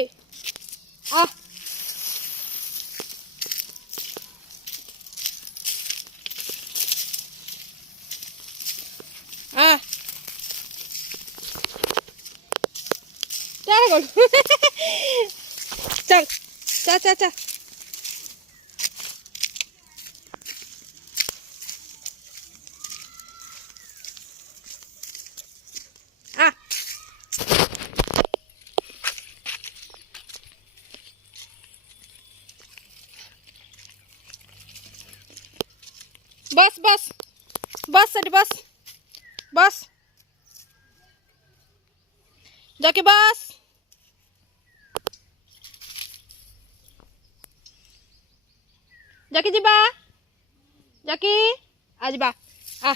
आ आ चल चल चल चल चल आ बस बस बस साठी बस बस जाके बस जाके जीबा जाके आज बा आ